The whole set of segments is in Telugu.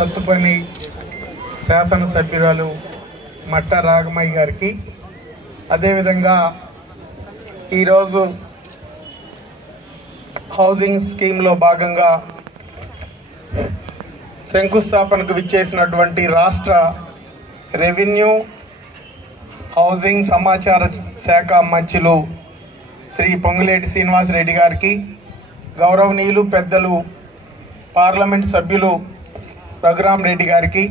సత్తుపల్లి శాసనసభ్యురాలు మట్ట రాగమయ్య గారికి, అదేవిధంగా ఈరోజు హౌసింగ్ స్కీమ్లో భాగంగా శంకుస్థాపనకు విచ్చేసినటువంటి రాష్ట్ర రెవెన్యూ హౌసింగ్ సమాచార శాఖ మంత్రులు శ్రీ పొంగులేటి శ్రీనివాసరెడ్డి గారికి, గౌరవనీయులు పెద్దలు పార్లమెంట్ సభ్యులు రఘురామ్ రెడ్డి గారికి,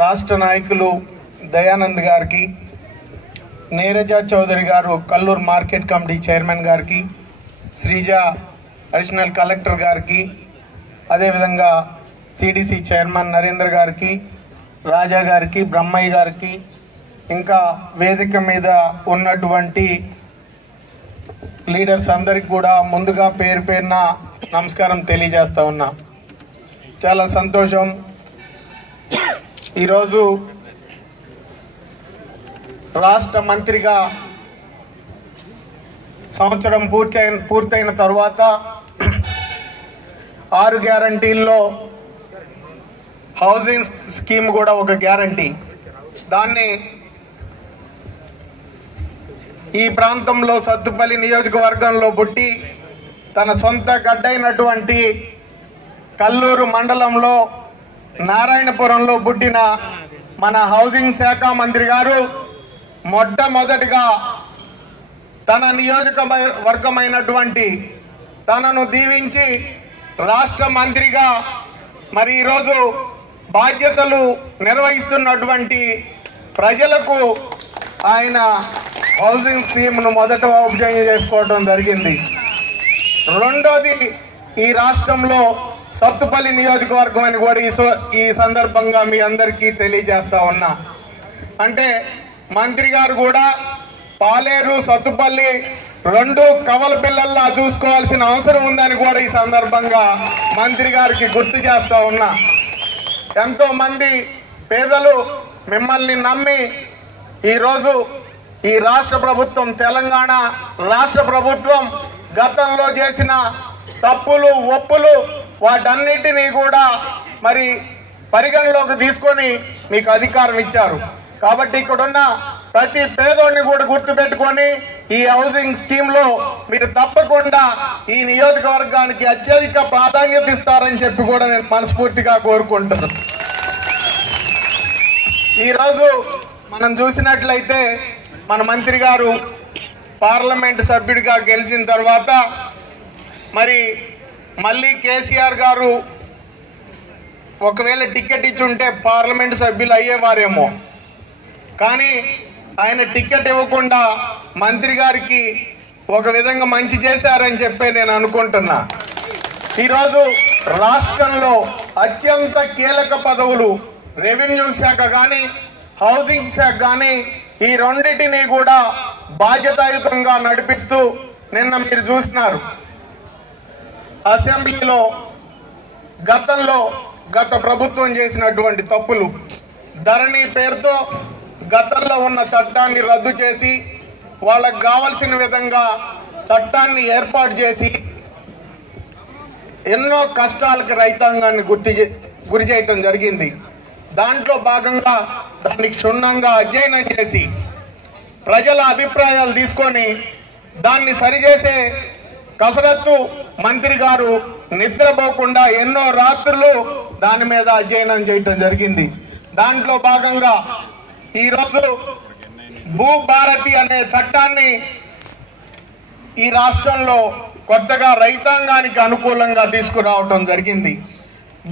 రాష్ట్ర నాయకులు దయానంద్ గారికి, నీరజ చౌదరి గారు కల్లూరు మార్కెట్ కమిటీ చైర్మన్ గారికి, శ్రీజ అడిషనల్ కలెక్టర్ గారికి, అదేవిధంగా సిడిసి చైర్మన్ నరేంద్ర గారికి, రాజా గారికి, బ్రహ్మయ్య గారికి, ఇంకా వేదిక మీద ఉన్నటువంటి లీడర్స్ అందరికి కూడా ముందుగా పేరు పేరున నమస్కారం తెలియజేస్తా ఉన్నా. చాలా సంతోషం. ఈరోజు రాష్ట్ర మంత్రిగా సంవత్సరం పూర్తయిన తర్వాత 6 గ్యారంటీల్లో హౌసింగ్ స్కీమ్ కూడా ఒక గ్యారంటీ. దాన్ని ఈ ప్రాంతంలో సత్తుపల్లి నియోజకవర్గంలో పుట్టి తన సొంత గడ్డైనటువంటి కల్లూరు మండలంలో నారాయణపురంలో పుట్టిన మన హౌసింగ్ శాఖ మంత్రి గారు మొట్టమొదటిగా తన నియోజకవర్గమైనటువంటి తనను దీవించి రాష్ట్ర మంత్రిగా మరి ఈరోజు బాధ్యతలు నిర్వహిస్తున్నటువంటి ప్రజలకు ఆయన హౌసింగ్ స్కీమ్ను మొదట ఓపెన్ చేసుకోవడం జరిగింది. రెండోది, ఈ రాష్ట్రంలో సత్తుపల్లి నియోజకవర్గం అని కూడా ఈ సందర్భంగా మీ అందరికీ తెలియజేస్తా ఉన్నా. అంటే మంత్రి గారు కూడా పాలేరు సత్తుపల్లి 2 కవల పిల్లల్లా చూసుకోవాల్సిన అవసరం ఉందని కూడా ఈ సందర్భంగా మంత్రి గారికి గుర్తు చేస్తా ఉన్నా. ఎంతో మంది పేదలు మిమ్మల్ని నమ్మి ఈరోజు ఈ రాష్ట్ర ప్రభుత్వం, తెలంగాణ రాష్ట్ర ప్రభుత్వం గతంలో చేసిన తప్పులు ఒప్పులు వాటన్నిటినీ కూడా మరి పరిగణలోకి తీసుకొని మీకు అధికారం ఇచ్చారు. కాబట్టి ఇక్కడున్న ప్రతి పేదోడిని కూడా గుర్తుపెట్టుకొని ఈ హౌసింగ్ స్కీమ్లో మీరు తప్పకుండా ఈ నియోజకవర్గానికి అత్యధిక ప్రాధాన్యత ఇస్తారని చెప్పి కూడా నేను మనస్ఫూర్తిగా కోరుకుంటున్నాను. ఈరోజు మనం చూసినట్లయితే మన మంత్రి గారు పార్లమెంట్ సభ్యుడిగా గెలిచిన తర్వాత మరి మళ్ళీ కేసీఆర్ గారు ఒకవేళ టికెట్ ఇచ్చుంటే పార్లమెంట్ సభ్యులు అయ్యేవారేమో, కానీ ఆయన టికెట్ ఇవ్వకుండా మంత్రి గారికి ఒక విధంగా మంచి చేశారని చెప్పి నేను అనుకుంటున్నా. ఈరోజు రాష్ట్రంలో అత్యంత కీలక పదవులు రెవెన్యూ శాఖ కానీ హౌసింగ్ శాఖ కానీ ఈ రెండింటినీ కూడా బాధ్యతాయుతంగా నడిపిస్తూ నిన్న మీరు చూస్తున్నారు అసెంబ్లీలో గత ప్రభుత్వం చేసినటువంటి తప్పులు, ధరణి పేరుతో గతంలో ఉన్న చట్టాన్ని రద్దు చేసి వాళ్ళకు కావలసిన విధంగా చట్టాన్ని ఏర్పాటు చేసి ఎన్నో కష్టాలకు రైతాంగాన్ని గురి చేయటం జరిగింది. దాంట్లో భాగంగా దాన్ని క్షుణ్ణంగా అధ్యయనం చేసి ప్రజల అభిప్రాయాలు తీసుకొని దాన్ని సరిచేసే కసరత్తు మంత్రి గారు నిద్రపోకుండా ఎన్నో రాత్రులు దాని మీద అధ్యయనం చేయటం జరిగింది. దాంట్లో భాగంగా ఈరోజు భూభారతి అనే చట్టాన్ని ఈ రాష్ట్రంలో కొత్తగా రైతాంగానికి అనుకూలంగా తీసుకురావటం జరిగింది.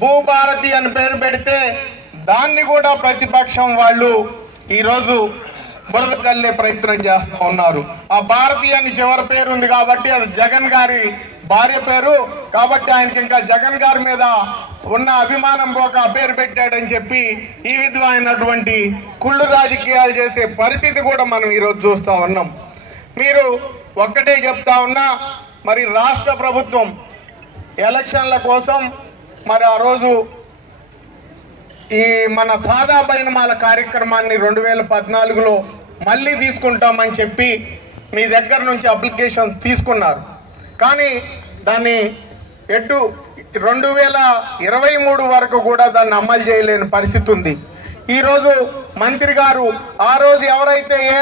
భూభారతి అని పేరు పెడితే దాన్ని కూడా ప్రతిపక్షం వాళ్ళు ఈరోజు బురద చల్లే ప్రయత్నం చేస్తూ ఉన్నారు. ఆ భారతి అని చివరి పేరు ఉంది కాబట్టి అది జగన్ గారి భార్య పేరు కాబట్టి ఆయనకి ఇంకా జగన్ గారి మీద ఉన్న అభిమానం పోక ఆ పేరు పెట్టాడని చెప్పి ఈ విధమైనటువంటి కుళ్ళు రాజకీయాలు చేసే పరిస్థితి కూడా మనం ఈరోజు చూస్తూ ఉన్నాం. మీరు ఒక్కటే చెప్తా ఉన్నా, మరి రాష్ట్ర ప్రభుత్వం ఎలక్షన్ల కోసం మరి ఆ రోజు ఈ మన సాదా బైనమాల కార్యక్రమాన్ని 2014లో మళ్ళీ తీసుకుంటామని చెప్పి మీ దగ్గర నుంచి అప్లికేషన్ తీసుకున్నారు. కానీ దాన్ని 2023 వరకు కూడా దాన్ని అమలు చేయలేని పరిస్థితి ఉంది. ఈరోజు మంత్రి గారు ఆ రోజు ఏ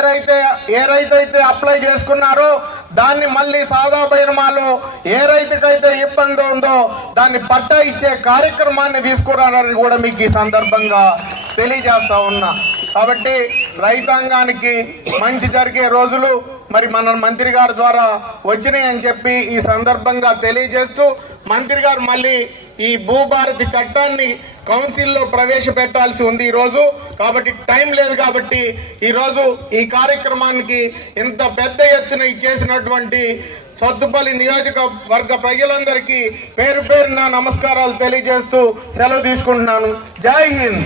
రైతైతే అప్లై చేసుకున్నారో దాన్ని మళ్ళీ సాదా బైనమాలో ఏ రైతుకైతే ఇబ్బంది ఉందో దాన్ని పట్టా ఇచ్చే కార్యక్రమాన్ని తీసుకురారని కూడా మీకు ఈ సందర్భంగా తెలియజేస్తా ఉన్నా. కాబట్టి రైతాంగానికి మంచి జరిగే రోజులు మరి మన మంత్రి గారి ద్వారా వచ్చినాయని చెప్పి ఈ సందర్భంగా తెలియజేస్తూ, మంత్రి గారు మళ్ళీ ఈ భూభారతి చట్టాన్ని కౌన్సిల్లో ప్రవేశపెట్టాల్సి ఉంది ఈరోజు. కాబట్టి టైం లేదు. కాబట్టి ఈరోజు ఈ కార్యక్రమానికి ఇంత పెద్ద ఎత్తున చేసినటువంటి సత్తుపల్లి నియోజకవర్గ ప్రజలందరికీ పేరు పేరున నమస్కారాలు తెలియజేస్తూ సెలవు తీసుకుంటున్నాను. జై హింద్.